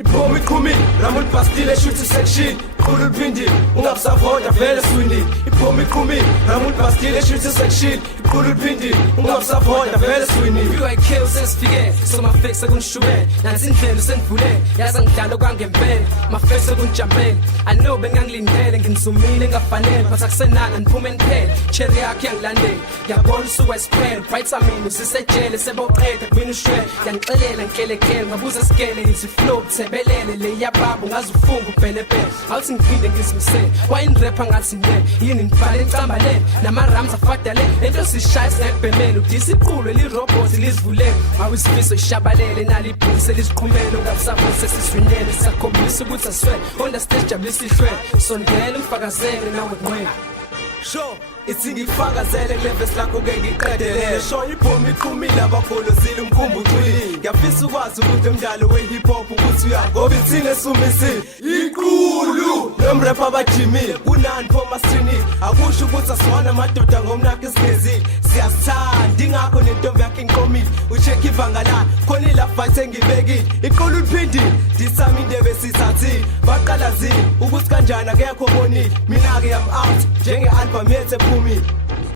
Iphumi iqhumile ramul bastile shoot section khulu phindi ungabusavoda vele swini iphumi iqhumile ramul bastile shoot section khulu phindi ungabusavoda vele swini you I kill sesifike so my face akunishubele nansi indlela sengivule yazi ngidlalo kwangempela my face akunijambele I know bengangilindele nginizumile ngafanele but akusenana niphume niphele cherry yakhe yangilandela yabona usuku esiphele bright samini sisejele seboqeda kumina ushwele yangixelela ngikelekele ngabuza sigele ithi flow sebelele le yababa ngazifunga ubhelebhele awuthi ngiphinde ngizimisele wine rapper ngathi ne yini ngibhale icambalele nama rams afadale lento sishaya singebhemele udisiqulu elirobot lizivulele awisifiso ishabalele nalibhunise liziqhumele ungabusavuse siswinele sakhombisa ukuthi aswele on the stage jabulisa ihlwele sondela umfakazele nawe nqwela show isingifakazele kulevesi lakho ke ngiqedelele show iphumi iqhumile abakholozile umkhumbu ucwile ngiyafisa ukwazi ukuthi umdlalo we-hip hop ukuthi uyangoba ithine sumisile iqulu nomrapper abajimile kunani phoma strini akusho ukuthi asiwana amadoda ngomnakho isigezile siyasithanda ingakho nentombi yakhe inqomile ucheck ivanga la khona ilafight engibekile iqulu liphindile disami indebe sithathile baqala zini ukuthi kanjani akekho bonile mina ke am out njenge album yethu ephumile